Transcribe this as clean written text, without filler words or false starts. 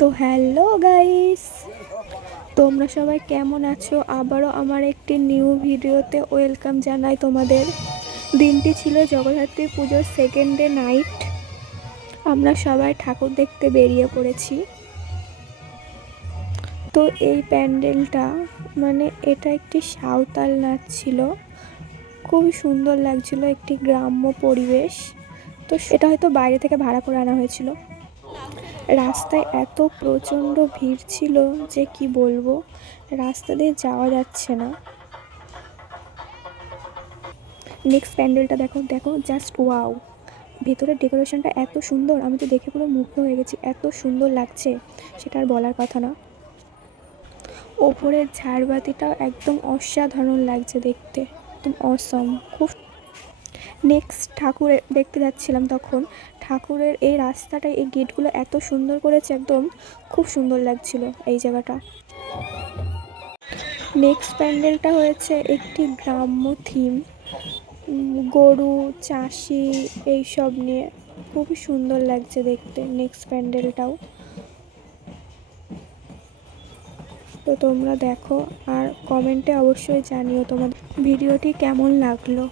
তো hello guys, তোমরা সবাই কেমন আছো? আবারও আমার একটি নিউ ভিডিওতে ওয়েলকাম জানাই তোমাদের। দিনটি ছিল জগদ্ধাত্রী পুজোর সেকেন্ড ডে নাইট। আমরা সবাই ঠাকুর দেখতে বেরিয়ে পড়েছি। তো এই প্যান্ডেলটা এটা একটি সাঁওতাল নাচ ছিল, খুবই সুন্দর লাগছিল, একটি গ্রাম্য পরিবেশ। তো এটা হয়তো বাইরে থেকে ভাড়া করে আনা হয়েছিল। রাস্তায় এত প্রচণ্ড ভিড় ছিল যে কি বলবো, রাস্তা দিয়ে যাওয়া যাচ্ছে না। নেক্সট প্যান্ডেলটা দেখো দেখো, জাস্ট ওয়াও! ভেতরের ডেকোরেশনটা এত সুন্দর, আমি তো দেখে পুরো মুগ্ধ হয়ে গেছি, এত সুন্দর লাগছে সেটা আর বলার কথা না। ওপরের ঝাড়বাতিটাও একদম অসাধারণ লাগছে দেখতে, একদম অসম, খুব। নেক্সট ঠাকুরের দেখতে যাচ্ছিলাম, তখন ঠাকুরের এই রাস্তাটা, এই গেটগুলো এত সুন্দর করেছে, একদম খুব সুন্দর লাগছিল এই জায়গাটা। নেক্সট প্যান্ডেলটা হয়েছে একটি গ্রাম্য থিম, গরু চাষি এইসব নিয়ে, খুবই সুন্দর লাগছে দেখতে নেক্সট প্যান্ডেলটাও। তো তোমরা দেখো আর কমেন্টে অবশ্যই জানিও তোমাদের ভিডিওটি কেমন লাগলো।